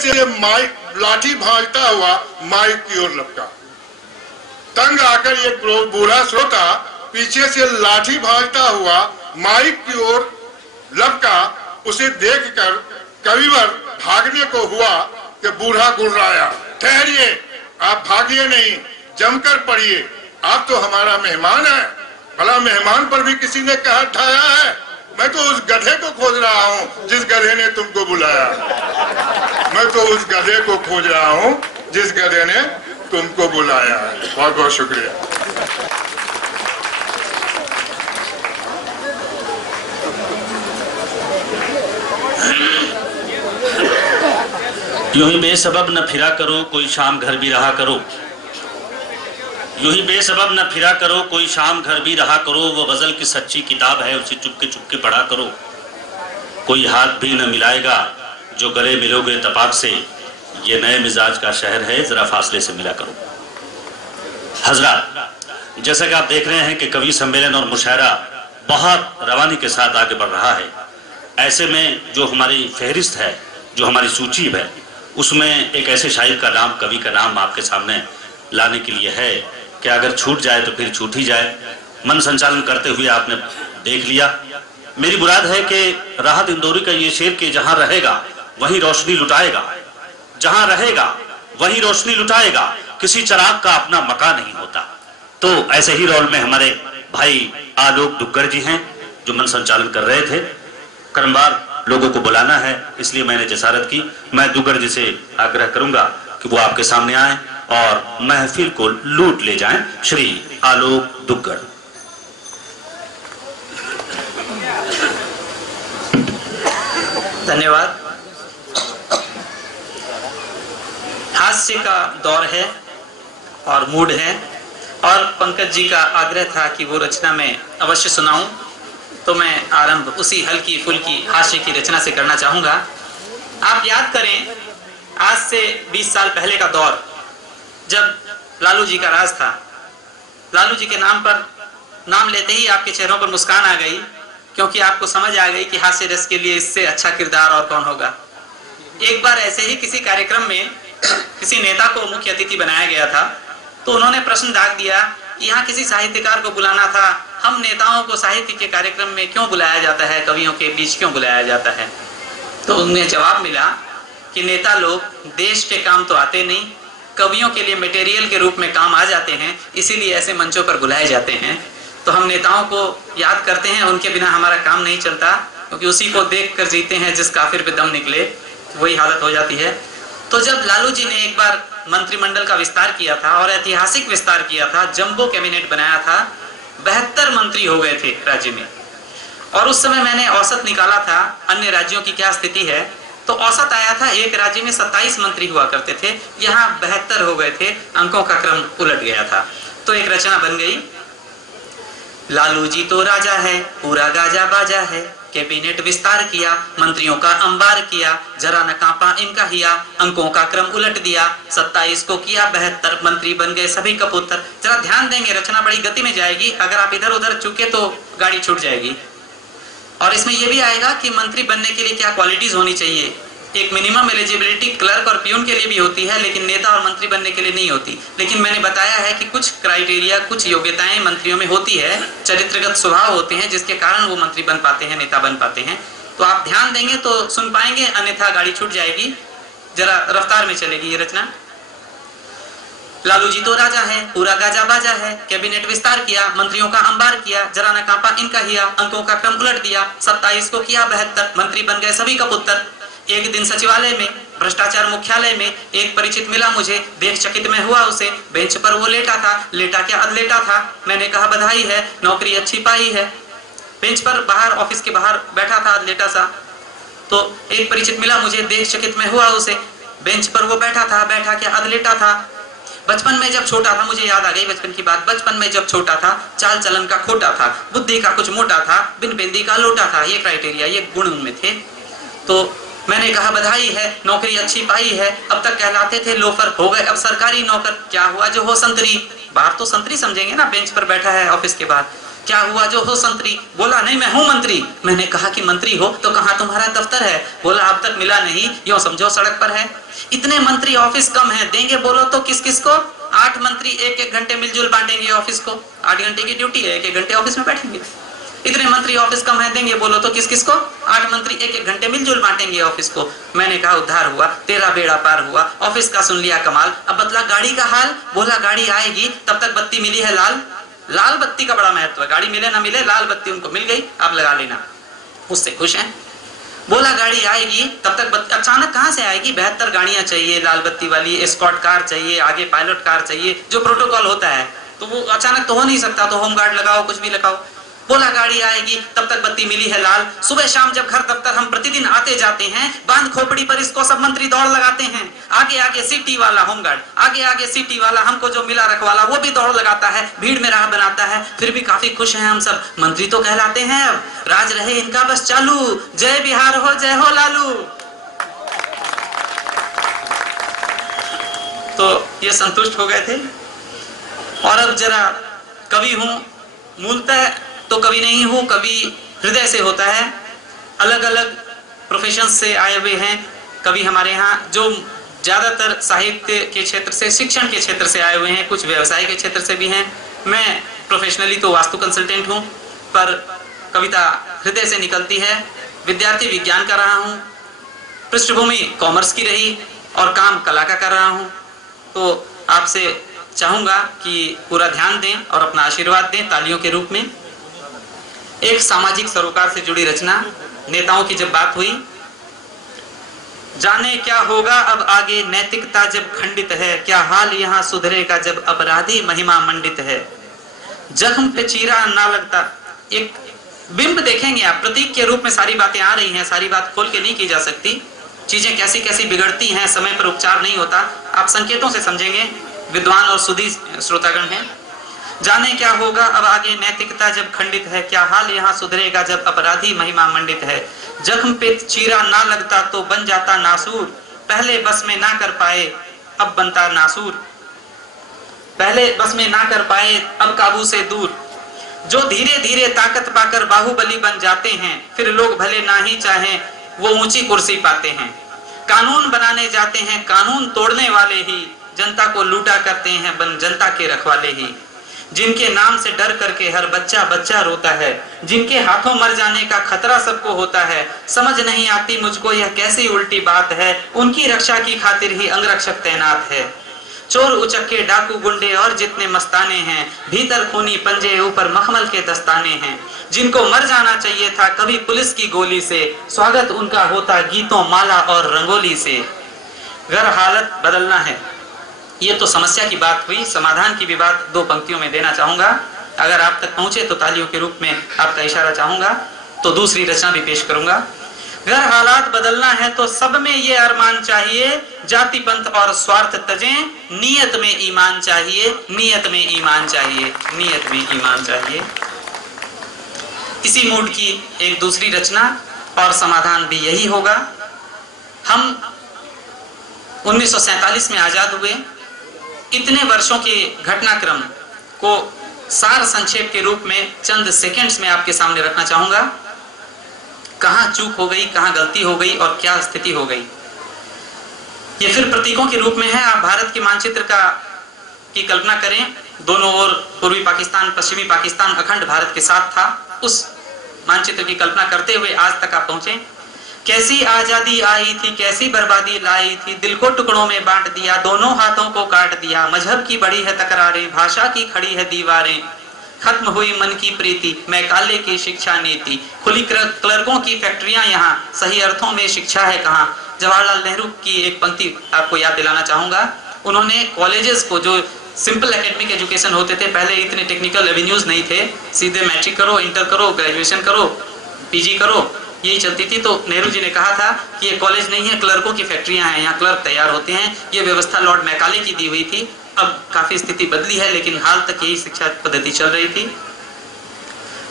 से माइक लाठी भांजता हुआ माइक की ओर लपका। तंग आकर एक बूढ़ा श्रोता पीछे से लाठी भांजता हुआ माइक की ओर लपका। उसे देखकर कविवर भागने को हुआ कि बूढ़ा गुर्राया, ठहरिए, आप भागिए नहीं, जमकर पढ़िए, आप तो हमारा मेहमान है। भला मेहमान पर भी किसी ने कहा ठाया है? मैं तो उस गधे को खोज रहा हूँ जिस गधे ने तुमको बुलाया। मैं तो उस गधे को खोज रहा हूँ जिस गधे ने तुमको बुलाया। बहुत बहुत शुक्रिया। यूं ही बेसबब न फिरा करो, कोई शाम घर भी रहा करो। यूं ही बेसबब न फिरा करो, कोई शाम घर भी रहा करो। वो गजल की सच्ची किताब है, उसे चुपके चुपके पढ़ा करो। कोई हाथ भी न मिलाएगा जो गले मिलोगे तपाक से। ये नए मिजाज का शहर है, जरा फासले से मिला करो। हजरात, जैसा कि आप देख रहे हैं कि कवि सम्मेलन और मुशायरा बहुत रवानी के साथ आगे बढ़ रहा है। ऐसे में जो हमारी फहरिस्त है, जो हमारी सूची है, उसमें एक ऐसे शायर का नाम, कवि का नाम आपके सामने लाने के लिए है कि अगर छूट जाए तो फिर छूट ही जाए। मन संचालन करते हुए आपने देख लिया। मेरी मुराद है कि राहत इंदौरी का ये शेर कि जहां रहेगा वहीं रोशनी लुटाएगा, जहां रहेगा वहीं रोशनी लुटाएगा, किसी चिराग का अपना मकान नहीं होता। तो ऐसे ही रोल में हमारे भाई आलोक दुग्गड़ जी हैं जो मन संचालन कर रहे थे। क्रमवार लोगों को बुलाना है, इसलिए मैंने जसारत की। मैं दुग्गड़ जी से आग्रह करूंगा कि वो आपके सामने आए और महफिल को लूट ले जाएं। श्री आलोक दुग्गड़। धन्यवाद। हास्य का दौर है और मूड है, और पंकज जी का आग्रह था कि वो रचना मैं अवश्य सुनाऊं, तो मैं आरंभ उसी हल्की फुल्की हास्य की रचना से करना चाहूंगा। आप याद करें, आज से 20 साल पहले का दौर, जब लालू जी का राज था। लालू जी के नाम पर नाम लेते ही आपके चेहरों पर मुस्कान आ गई, क्योंकि आपको समझ आ गई कि हास्य रस के लिए इससे अच्छा किरदार और कौन होगा। एक बार ऐसे ही किसी कार्यक्रम में किसी नेता को मुख्य अतिथि बनाया गया था, तो उन्होंने प्रश्न दाग दिया, यहाँ किसी साहित्यकार को बुलाना था, हम नेताओं को साहित्य के कार्यक्रम में क्यों बुलाया जाता है, कवियों के बीच क्यों बुलाया जाता है? तो उन्हें जवाब मिला कि नेता लोग देश के काम तो आते नहीं, कवियों के लिए मटेरियल के रूप में काम आ जाते हैं, इसीलिए ऐसे मंचों पर बुलाए जाते हैं। तो हम नेताओं को याद करते हैं, उनके बिना हमारा काम नहीं चलता, क्योंकि उसी को देख कर जीते हैं जिस काफिर पे दम निकले, वही हालत हो जाती है। तो जब लालू जी ने एक बार मंत्रिमंडल का विस्तार किया था, और ऐतिहासिक विस्तार किया था, जंबो कैबिनेट बनाया था, 72 मंत्री हो गए थे राज्य में। और उस समय मैंने औसत निकाला था अन्य राज्यों की क्या स्थिति है, तो औसत आया था एक राज्य में 27 मंत्री हुआ करते थे, यहाँ 72 हो गए थे, अंकों का क्रम उलट गया था। तो एक रचना बन गई, लालू जी तो राजा है, पूरा गाजा बाजा है, कैबिनेट विस्तार किया, मंत्रियों का अंबार किया, जरा न कांपा इनका हिया, अंकों का क्रम उलट दिया, 27 को किया 72, मंत्री बन गए सभी कबूतर। जरा ध्यान देंगे, रचना बड़ी गति में जाएगी, अगर आप इधर उधर चुके तो गाड़ी छूट जाएगी। और इसमें यह भी आएगा कि मंत्री बनने के लिए क्या क्वालिटीज होनी चाहिए। एक मिनिमम एलिजिबिलिटी क्लर्क और पियून के लिए भी होती है, लेकिन नेता और मंत्री बनने के लिए नहीं होती। लेकिन मैंने बताया है कि कुछ क्राइटेरिया, कुछ योग्यताएं मंत्रियों में होती है, चरित्रगत स्वभाव होते हैं, जिसके कारण वो मंत्री बन पाते हैं, नेता बन पाते हैं। तो आप ध्यान देंगे तो सुन पाएंगे, अन्यथा गाड़ी छूट जाएगी। जरा रफ्तार में चलेगी ये रचना। लालू जी तो राजा है, पूरा गाजा बाजा है, कैबिनेट विस्तार किया, मंत्रियों का अंबार किया, जरा न कांपा इनका हिया, अंकों का क्रम उलट दिया, 27 को किया 72, मंत्री बन गए सभी कबूतर। एक दिन सचिवालय में, भ्रष्टाचार मुख्यालय में, एक परिचित मिला मुझे, देख चकित में हुआ उसे, बेंच पर वो लेटा था, लेटा क्या अधलेटा था, मैंने कहा बधाई है, नौकरी अच्छी पाई है। बेंच पर बाहर, ऑफिस के बाहर बैठा था अधलेटा सा। तो एक परिचित मिला मुझे, देख चकित में हुआ उसे, बेंच पर वो बैठा था, बैठा क्या अधलेटा था। बचपन में जब छोटा था, मुझे याद आ गई बचपन की बात, बचपन में जब छोटा था, चाल चलन का खोटा था, बुद्धि का कुछ मोटा था, बिन बिंदी का लोटा था। ये क्राइटेरिया, ये गुण उनमें थे। तो मैंने कहा बधाई है, नौकरी अच्छी पाई है, अब तक कहलाते थे लोफर, हो गए अब सरकारी नौकर, क्या हुआ जो हो संतरी। बाहर तो संतरी समझेंगे ना, बेंच पर बैठा है ऑफिस के बाहर, क्या हुआ जो हो संतरी? बोला नहीं मैं हूँ मंत्री। मैंने कहा कि मंत्री हो तो कहाँ तुम्हारा दफ्तर है? बोला अब तक मिला नहीं, यूं समझो सड़क पर है। इतने मंत्री, ऑफिस कम है, देंगे बोलो तो किस किस को? 8 मंत्री 1-1 घंटे मिलजुल बांटेंगे ऑफिस को। 8 घंटे की ड्यूटी है, 1-1 घंटे ऑफिस में बैठेंगे। इतने मंत्री, ऑफिस कम है, देंगे बोलो तो किस किस को? 8 मंत्री 1-1 घंटे मिलजुल बांटेंगे ऑफिस को। मैंने कहा उद्धार हुआ, तेरा बेड़ा पार हुआ। ऑफिस का सुन लिया कमाल। अब बतला गाड़ी का हाल। बोला गाड़ी आएगी, तब तक बत्ती मिली है लाल। लाल बत्ती का बड़ा महत्व है, गाड़ी मिले ना मिले लाल बत्ती उनको मिल गई, आप लगा लेना, उससे खुश हैं। बोला गाड़ी आएगी तब तक बत्ती। अचानक कहां से आएगी? 72 गाड़ियां चाहिए लाल बत्ती वाली, एस्कॉर्ट कार चाहिए, आगे पायलट कार चाहिए, जो प्रोटोकॉल होता है। तो वो अचानक तो हो नहीं सकता, तो होमगार्ड लगाओ, कुछ भी लगाओ। बोला गाड़ी आएगी तब तक बत्ती मिली है लाल। सुबह शाम जब घर दफ्तर हम प्रतिदिन आते जाते हैं, बांध खोपड़ी पर इसको सब मंत्री दौड़ लगाते हैं। आगे आगे सिटी वाला होमगार्ड, आगे आगे सिटी वाला, हमको जो मिला रखवाला वो भी दौड़ लगाता है, भीड़ में राह बनाता है। फिर भी काफी खुश हैं हम सब, मंत्री तो कहलाते हैं। अब राज रहे इनका बस चालू, जय बिहार हो जय हो लालू। तो ये संतुष्ट हो गए थे। और अब जरा कवि हूं, मूलतः तो कवि नहीं हूं, कवि हृदय से होता है। अलग अलग प्रोफेशन से आए हुए हैं कवि हमारे यहाँ, जो ज्यादातर साहित्य के क्षेत्र से, शिक्षण के क्षेत्र से आए हुए हैं, कुछ व्यवसाय के क्षेत्र से भी हैं। मैं प्रोफेशनली तो वास्तु कंसल्टेंट हूँ, पर कविता हृदय से निकलती है। विद्यार्थी विज्ञान कर रहा हूँ, पृष्ठभूमि कॉमर्स की रही और काम कला का कर रहा हूँ। तो आपसे चाहूंगा कि पूरा ध्यान दें और अपना आशीर्वाद दें तालियों के रूप में। एक सामाजिक सरोकार से जुड़ी रचना, नेताओं की जब बात हुई। जाने क्या होगा अब आगे, नैतिकता जब खंडित है, क्या हाल यहाँ सुधरेगा जब अपराधी महिमा मंडित है। जख्म पे चीरा ना लगता, एक बिंब देखेंगे आप, प्रतीक के रूप में सारी बातें आ रही हैं। सारी बात खोल के नहीं की जा सकती, चीजें कैसी कैसी बिगड़ती हैं, समय पर उपचार नहीं होता, आप संकेतों से समझेंगे। विद्वान और सुधी श्रोतागण हैं। जाने क्या होगा अब आगे, नैतिकता जब खंडित है, क्या हाल यहाँ सुधरेगा जब अपराधी महिमा मंडित है। जख्म पे चीरा ना लगता तो बन जाता नासूर, पहले बस में ना कर पाए अब बनता नासूर। पहले बस में ना कर पाए अब काबू से दूर, जो धीरे धीरे ताकत पाकर बाहुबली बन जाते हैं, फिर लोग भले ना ही चाहें वो ऊंची कुर्सी पाते हैं। कानून बनाने जाते हैं कानून तोड़ने वाले ही, जनता को लूटा करते हैं बन जनता के रखवाले ही। जिनके नाम से डर करके हर बच्चा बच्चा रोता है, जिनके हाथों मर जाने का खतरा सबको होता है। समझ नहीं आती मुझको यह कैसी उल्टी बात है, उनकी रक्षा की खातिर ही अंगरक्षक तैनात है। चोर उचक्के डाकू गुंडे और जितने मस्ताने हैं, भीतर खूनी पंजे ऊपर मखमल के दस्ताने हैं। जिनको मर जाना चाहिए था कभी पुलिस की गोली से, स्वागत उनका होता गीतों माला और रंगोली से। अगर हालत बदलना है, ये तो समस्या की बात हुई, समाधान की भी बात 2 पंक्तियों में देना चाहूंगा। अगर आप तक पहुंचे तो तालियों के रूप में आपका इशारा चाहूंगा, तो दूसरी रचना भी पेश करूंगा। अगर हालात बदलना है तो सब में ये अरमान चाहिए, जाति पंथ और स्वार्थ तजें, नियत में ईमान चाहिए, नियत में ईमान चाहिए, नियत में ईमान चाहिए। इसी मूड की एक दूसरी रचना और समाधान भी यही होगा। हम 1947 में आजाद हुए, इतने वर्षों के घटनाक्रम को सार संक्षेप के रूप में चंद सेकंड्स में आपके सामने रखना चाहूंगा। कहां चूक हो गई, कहां गलती हो गई और क्या स्थिति हो गई। ये फिर प्रतीकों के रूप में है। आप भारत के मानचित्र की कल्पना करें, दोनों ओर पूर्वी पाकिस्तान, पश्चिमी पाकिस्तान अखंड भारत के साथ था। उस मानचित्र की कल्पना करते हुए आज तक आप पहुंचे। कैसी आजादी आई थी, कैसी बर्बादी लाई थी, दिल को टुकड़ों में बांट दिया, दोनों हाथों को काट दिया। मजहब की बड़ी है तकरारें, भाषा की खड़ी है दीवारें, खत्म हुई मन की प्रीति, मैकाले की शिक्षा नीति। खुली क्लर्कों की फैक्ट्रियां यहाँ, सही अर्थों में शिक्षा है कहाँ। जवाहरलाल नेहरू की एक पंक्ति आपको याद दिलाना चाहूंगा। उन्होंने कॉलेजेस को, जो सिंपल एकेडमिक एजुकेशन होते थे, पहले इतने टेक्निकल एवेन्यूज नहीं थे, सीधे मैट्रिक करो, इंटर करो, ग्रेजुएशन करो, पीजी करो, यही चलती थी। तो नेहरू जी ने कहा था कि ये कॉलेज नहीं है, क्लर्कों की फैक्ट्रियां हैं, यहाँ क्लर्क तैयार होते हैं। ये व्यवस्था लॉर्ड मैकाले की दी हुई थी। अब काफी स्थिति बदली है, लेकिन हाल तक यही शिक्षा पद्धति चल रही थी।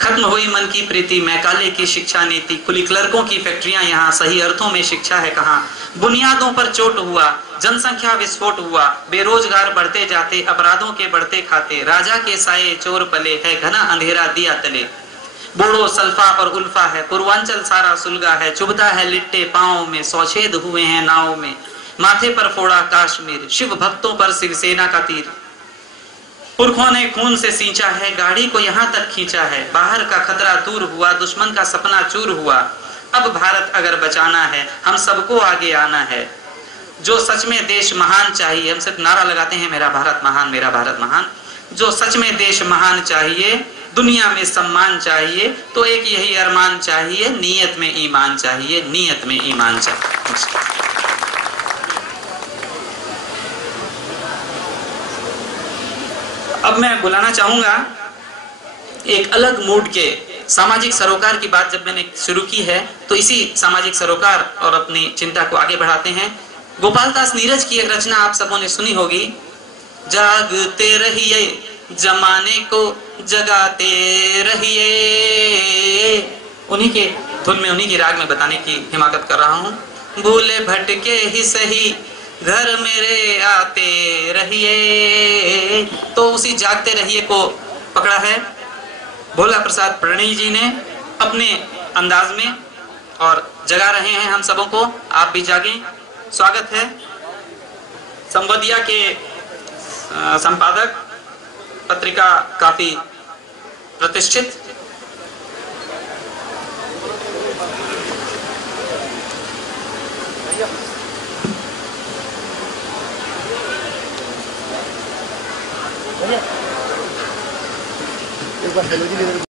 खत्म हुई मन की प्रीति, मैकाले की शिक्षा नीति, खुली क्लर्कों की फैक्ट्रियां यहाँ, सही अर्थों में शिक्षा है कहाँ। बुनियादों पर चोट हुआ, जनसंख्या विस्फोट हुआ, बेरोजगार बढ़ते जाते, अपराधों के बढ़ते खाते, राजा के साये चोर पले, है घना अंधेरा दिया तले। बोड़ो सल्फा और उल्फा है, पूर्वांचल सारा सुलगा है, चुभता है लिट्टे पांव में, सौछेद हुए हैं नाव में, माथे पर फोड़ा काश्मीर, शिव भक्तों पर शिवसेना का तीर। पुरखों ने खून से सींचा है, गाड़ी को यहाँ तक खींचा है, बाहर का खतरा दूर हुआ, दुश्मन का सपना चूर हुआ। अब भारत अगर बचाना है, हम सबको आगे आना है। जो सच में देश महान चाहिए, हम सिर्फ नारा लगाते हैं मेरा भारत महान, मेरा भारत महान। जो सच में देश महान चाहिए, दुनिया में सम्मान चाहिए, तो एक यही अरमान चाहिए, नीयत में ईमान चाहिए, नीयत में ईमान चाहिए। अब मैं बुलाना चाहूंगा एक अलग मूड के सामाजिक सरोकार की बात। जब मैंने शुरू की है तो इसी सामाजिक सरोकार और अपनी चिंता को आगे बढ़ाते हैं। गोपालदास नीरज की एक रचना आप सबों ने सुनी होगी, जागते रहिए जमाने को जगाते रहिए। उन्हीं के धुन में, उन्हीं की राग में बताने की हिमाकत कर रहा हूँ। भूले भटके ही सही घर मेरे आते रहिए। तो उसी जागते रहिए को पकड़ा है भोला प्रसाद प्रणय जी ने अपने अंदाज में, और जगा रहे हैं हम सबों को। आप भी जागें। स्वागत है संवदिया के संपादक, पत्रिका काफी प्रतिष्ठित, एक बार